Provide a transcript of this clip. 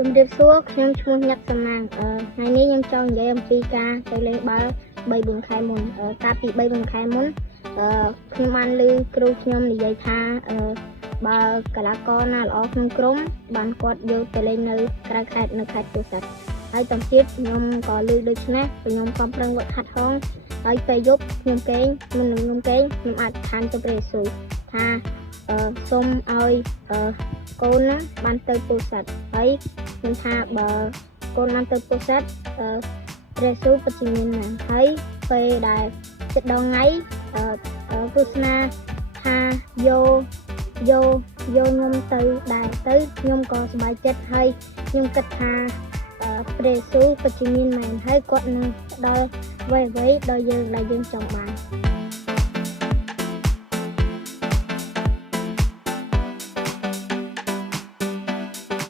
ជំរាបសួរខ្ញុំឈ្មោះញឹកសំណាងថ្ងៃនេះខ្ញុំចង់និយាយអំពីការទៅលេងបាល់3-4 ខែមុនកាលពី3-4 ខែមុនខ្ញុំបានឮគ្រូខ្ញុំនិយាយថាបើកីឡាករណាល្អក្នុងក្រុមបានគាត់យកទៅលេងនៅក្រៅខេត្តនៅខេត្តពោធិ៍សាត់ហើយតំទៀតខ្ញុំក៏ឮដូច្នេះខ្ញុំក៏ប្រឹងវឹកហាត់ហងហើយពេលយប់ខ្ញុំគេងមុននឹងខ្ញុំគេងខ្ញុំអាចខានទៅព្រះយេស៊ូវថាសូមឲ្យកូនណាបានទៅពោធិ៍សាត់ហើយខ្ញុំថាបើកូនបានទៅពោធិ៍សាត់ព្រះយេស៊ូវពិតជាមានណាស់ហើយពេលដែលចិត្តដល់ថ្ងៃទស្សនាថាយកខ្ញុំទៅដែរទៅខ្ញុំក៏សប្បាយចិត្តហើយខ្ញុំគិតថាព្រះយេស៊ូវពិតជាមានមែនហើយគាត់នឹងផ្ដល់អ្វីៗដល់យើងដែលយើងចង់បាន